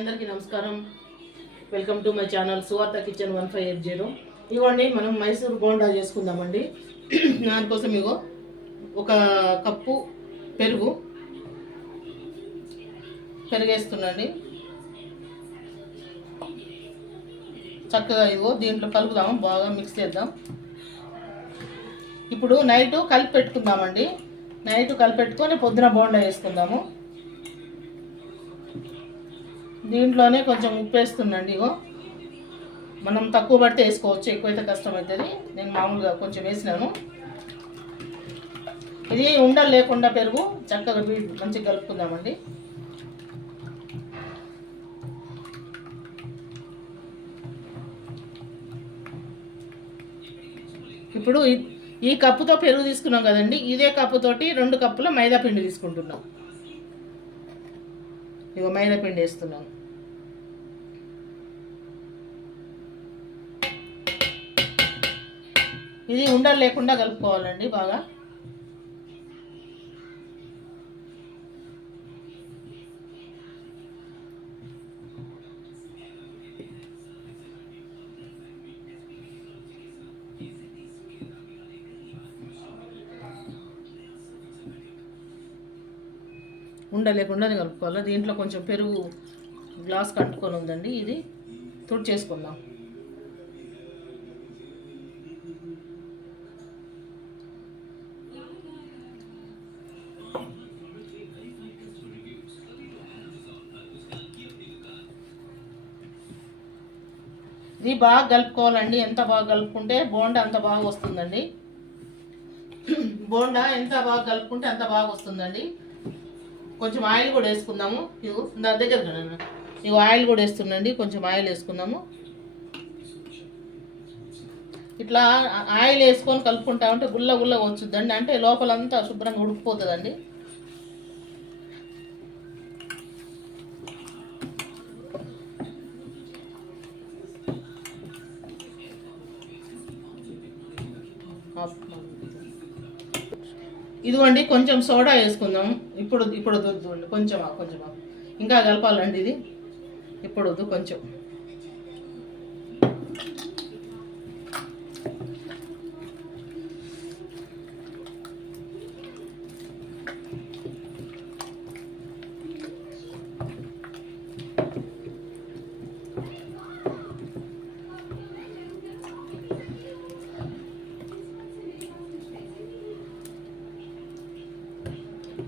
అందరికీ నమస్కారం. Welcome to my channel సువార్త కిచెన్ 1580. ఇవ్వండి మనం మైసూర్ బోండా చేసుకుందామండి. దానికోసం ఇగో ఒక కప్పు పెరుగేస్తున్నాండి. చక్కగా ఇగో దీంట్లో కలుపుదాం, బాగా మిక్స్ చేద్దాం. ఇప్పుడు నైట్ కలిపి పెట్టుకుందామండి. నైట్ కలిపి పెట్టుకొని పొద్దున బోండా వేసుకుందాము. దీంట్లోనే కొంచెం ఉప్పు వేస్తుందండి. ఇగో మనం తక్కువ పడితే వేసుకోవచ్చు, ఎక్కువైతే కష్టం అవుతుంది. నేను మామూలుగా కొంచెం వేసినాను. ఇది ఉండలు లేకుండా పెరుగు చక్కగా మంచిగా కలుపుకుందామండి. ఇప్పుడు ఈ కప్పుతో పెరుగు తీసుకున్నాం కదండి, ఇదే కప్పుతోటి 2 కప్పుల మైదా పిండి తీసుకుంటున్నాం. ఇగో మైదా పిండి వేస్తున్నాను. ఇది ఉండలు లేకుండా కలుపుకోవాలండి బాగా. ఉండలేకుండా కలుపుకోవాలి. దీంట్లో కొంచెం పెరుగు గ్లాస్ కట్టుకొని ఉందండి, ఇది తుడిచేసుకుందాం. ఇది బాగా కలుపుకోవాలండి. ఎంత బాగా కలుపుకుంటే బోండా అంత బాగా వస్తుందండి. బోండా ఎంత బాగా కలుపుకుంటే అంత బాగా వస్తుందండి. కొంచెం ఆయిల్ కూడా వేసుకుందాము. ఇగో నా దగ్గర ఇగో ఆయిల్ కూడా వేస్తుందండి. కొంచెం ఆయిల్ వేసుకుందాము. ఇట్లా ఆయిల్ వేసుకొని కలుపుకుంటా ఉంటే గుల్లగా వచ్చుద్దండి. అంటే లోపలంతా శుభ్రంగా ఉడికిపోతుందండి. ఇదిగోండి కొంచెం సోడా వేసుకుందాం. ఇప్పుడు వద్దు, కొంచెం ఇంకా కలపాలండి. ఇది ఇప్పుడు వద్దు, కొంచెం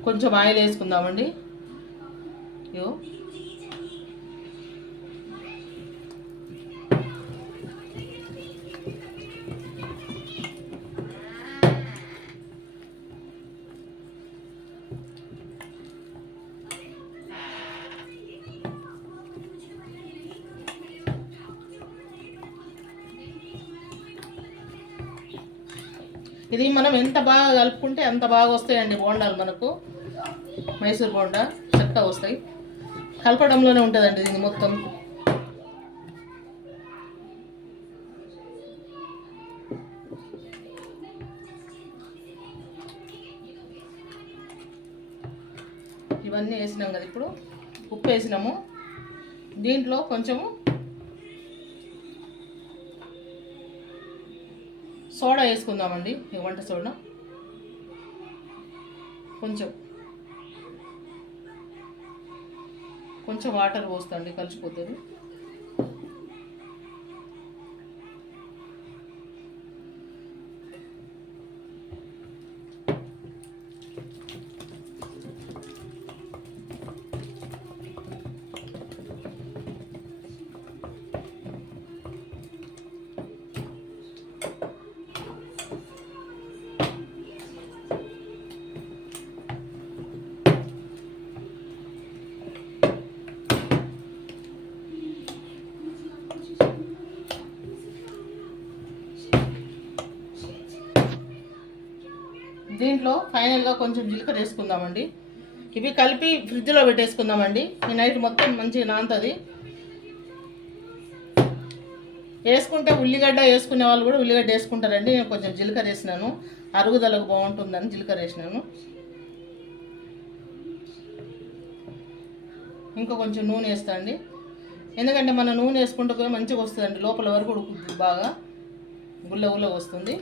కొంచెం ఆయిల్ వేసుకుందామండి. ఇగో ఇది మనం ఎంత బాగా కలుపుకుంటే అంత బాగా వస్తాయండి బోండాలు. మనకు మైసూర్ బోండా చక్కగా వస్తాయి. కలపడంలోనే ఉంటుందండి దీన్ని మొత్తం. ఇవన్నీ వేసినాం కదా, ఇప్పుడు ఉప్పు వేసినాము. దీంట్లో కొంచెము సోడా వేసుకుందామండి. వంట సోడా కొంచెం వాటర్ పోస్తుంది, కలిసిపోతుంది. దీంట్లో ఫైనల్గా కొంచెం జీలకర్ర వేసుకుందామండి. ఇవి కలిపి ఫ్రిడ్జ్లో పెట్టేసుకుందామండి. ఈ నైట్ మొత్తం మంచిగా నానుతుంది. వేసుకుంటే ఉల్లిగడ్డ వేసుకునే వాళ్ళు కూడా ఉల్లిగడ్డ వేసుకుంటారండి. నేను కొంచెం జీలకర్ర వేసినాను, అరుగుదలకు బాగుంటుందని జీలకర్ర వేసినాను. ఇంకా కొంచెం నూనె వేస్తా అండి. ఎందుకంటే మన నూనె వేసుకుంటూ పోయి మంచిగా వస్తుందండి, లోపల వరకు ఉడుకుతుంది, బాగా గుల్ల గుల్ల వస్తుంది.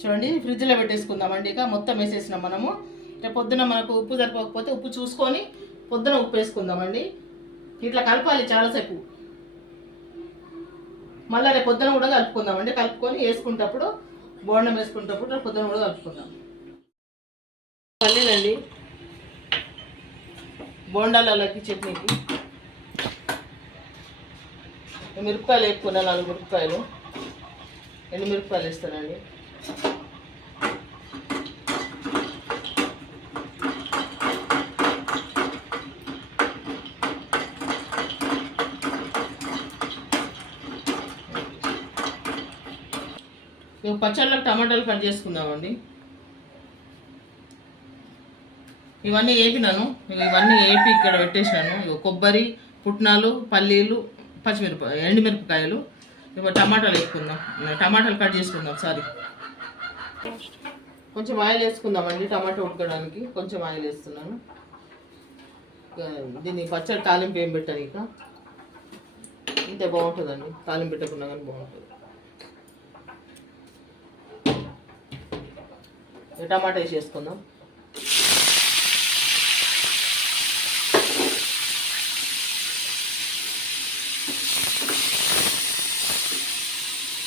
చూడండి, ఫ్రిడ్జ్లో పెట్టేసుకుందామండి. ఇక మొత్తం వేసేసినాం మనము. రేపు పొద్దున మనకు ఉప్పు సరిపోకపోతే ఉప్పు చూసుకొని పొద్దున ఉప్పు వేసుకుందామండి. ఇట్లా కలపాలి చాలాసేపు. మళ్ళీ రేపు పొద్దున కూడా కలుపుకుందామండి. కలుపుకొని వేసుకుంటప్పుడు, బోండం వేసుకుంటప్పుడు రేపు పొద్దున కూడా కలుపుకుందాం. పల్లీలండి, బోండాలకి చట్నీకి మిరపకాయలు వేసుకున్నా, 4 మిరపకాయలు, ఎండు మిరపకాయలు వేస్తానండి. పచ్చళ్ళకి టమాటాలు కట్ చేసుకుందామండి. ఇవన్నీ వేపినాను, ఇవన్నీ వేపి ఇక్కడ పెట్టేసినాను. కొబ్బరి, పుట్నాలు, పల్లీలు, ఎండుమిరపకాయలు, టమాటాలు వేసుకుందాం. టమాటాలు కట్ చేసుకుందాం. సారీ, కొంచెం ఆయిల్ వేసుకుందామండి. టమాటా ఉడకడానికి కొంచెం ఆయిల్ వేస్తున్నాను. దీన్ని పచ్చడి తాలింపు ఏం పెట్టాను, ఇక ఇంతే బాగుంటుందండి. తాలింపు పెట్టకుండా కానీ బాగుంటుంది. టమాటా వేసేసుకుందాం.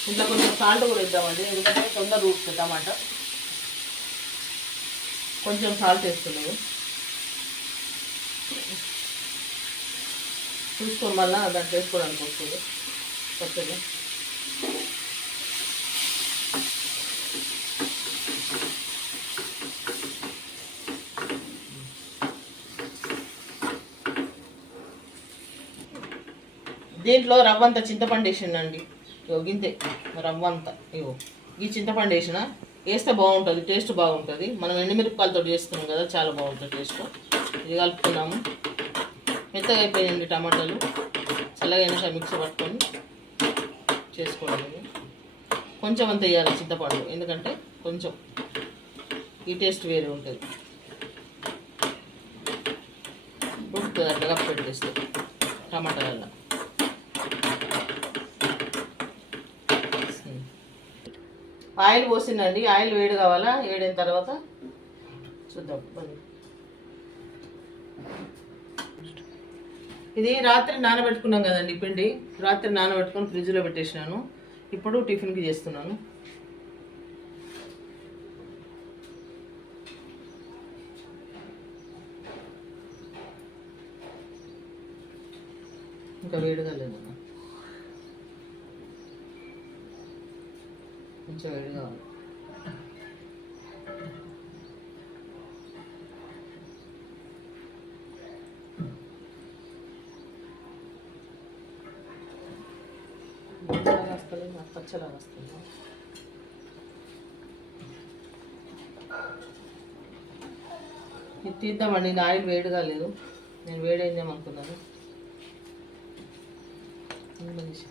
ఇంట్లో కొంచెం సాల్ట్ కూడా వేద్దామండి, ఎందుకంటే తొందర ఉడుకుతుంది టమాటా. కొంచెం సాల్ట్ వేస్తున్నాము, చూసుకొని మళ్ళీ దాంట్లో వేసుకోవడానికి వస్తుంది పచ్చడి. దీంట్లో రవ్వంత చింతపండు వేసిండండి. గింతే రవ్వంత. ఇగో ఈ చింతపండు వేస్తే బాగుంటుంది, టేస్ట్ బాగుంటుంది. మనం ఎండుమిరపకాయలతో చేసుకున్నాం కదా, చాలా బాగుంటుంది టేస్ట్. ఇది కలుపుకున్నాము. మెత్తగా అయిపోయాయండి టమాటాలు. చల్లగా అయినా మిక్సీ పట్టుకొని చేసుకోవాలి. కొంచెం అంత వేయాలి చింతపండు, ఎందుకంటే కొంచెం ఈ టేస్ట్ వేరే ఉంటుంది. ఉడుకుతుంది అట్లా కప్పు పెట్టేస్తే టమాటాలల్లో. ఆయిల్ పోసిందండి, ఆయిల్ వేడి కావాలా. వేడైన తర్వాత చూద్దాం. ఇది రాత్రి నానబెట్టుకున్నాం కదండి పిండి. రాత్రి నానబెట్టుకొని ఫ్రిడ్జ్లో పెట్టేసినాను. ఇప్పుడు టిఫిన్కి చేస్తున్నాను. ఇంకా వేడిగా లేదన్న, కొంచెం వేడి కావాలి. మంచిలాగా వస్తుంది, నాకు పచ్చలాగా వస్తుంది. ఇది తీద్దామండి. ఇది ఆయిల్ వేడిగా లేదు, నేను వేడైందేమనుకున్నాను. కొంచెం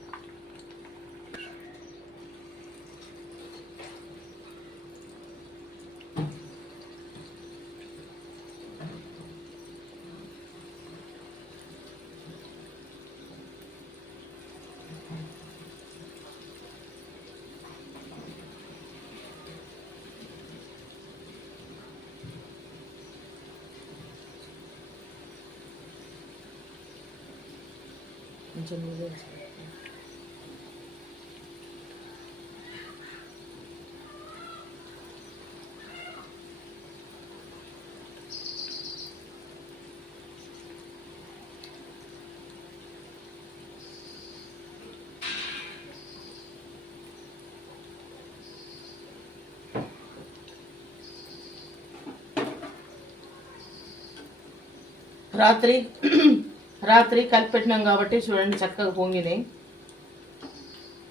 రాత్రి కలిపి పెట్టినాం కాబట్టి చూడండి చక్కగా పొంగినాయి.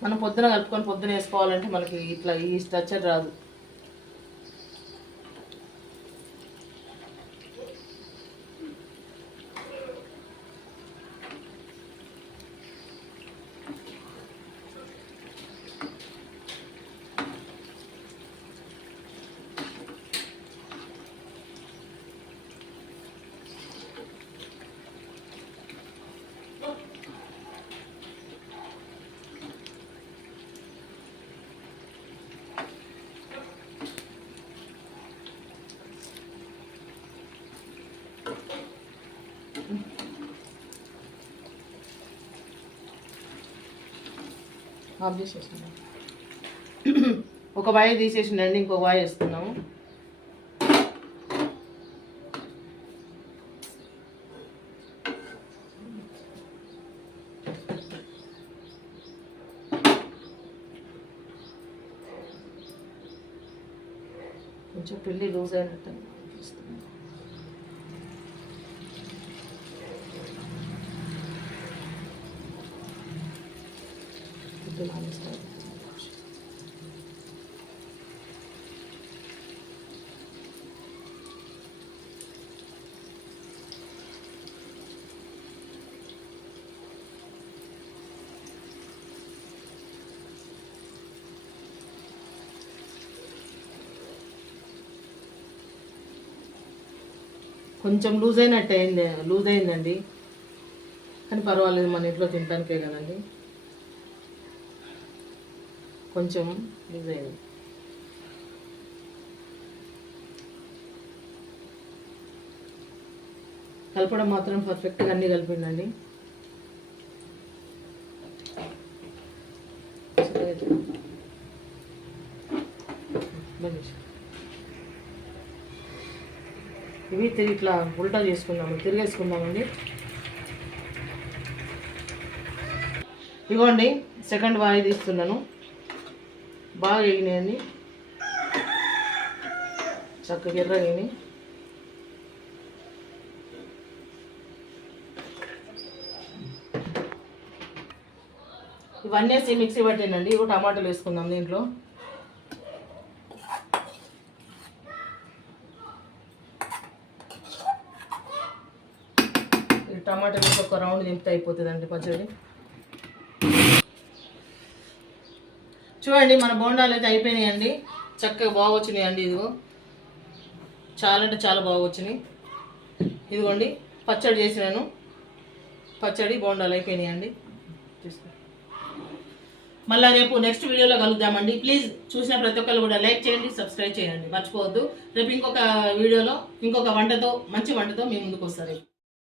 మనం పొద్దున కలుపుకొని పొద్దున వేసుకోవాలంటే మనకి ఇట్లా ఈ స్ట్రక్చర్ రాదు. ఆఫ్ చేసేసింది. ఒక వాయి తీసేసిండండి, ఇంకో వాయి వేస్తున్నాము. కొంచెం పిండి లూజ్ అయినట్టు అనిపిస్తుంది. కొంచెం లూజ్ అయిందండి, కానీ పర్వాలేదు, మన ఇంట్లో తినడానికే కదండి. కొంచెం లూజ్ అయింది. కలపడం మాత్రం పర్ఫెక్ట్గా అన్నీ కలిపిందండి. ఇవి ఇట్లా ఉల్టా తిరిగేసుకుందామండి. ఇవ్వండి, సెకండ్ వాయి తీస్తున్నాను. బాగా వేగినాయండి, చక్కగా ఎర్రగని. ఇవన్నీ వేసి మిక్సీ పట్టానండి. ఇవి టమాటాలు వేసుకుందాం దీంట్లో. టమాటా వేసి ఒక రౌండ్ నింపితే అయిపోతుందండి పచ్చడి. చూడండి, మన బోండాలు అయితే అయిపోయినాయండి. చక్కగా బాగా వచ్చినాయండి. ఇదిగో చాలా అంటే చాలా బాగా వచ్చినాయి. ఇదిగోండి, పచ్చడి చేసినాను. పచ్చడి బోండాలు అయిపోయినాయండి. మళ్ళీ రేపు నెక్స్ట్ వీడియోలో కలుద్దామండి. ప్లీజ్ చూసిన ప్రతి ఒక్కరు కూడా లైక్ చేయండి, సబ్స్క్రైబ్ చేయండి, మర్చిపోవద్దు. రేపు ఇంకొక వీడియోలో ఇంకొక మంచి వంటతో మీ ముందుకు వస్తారు.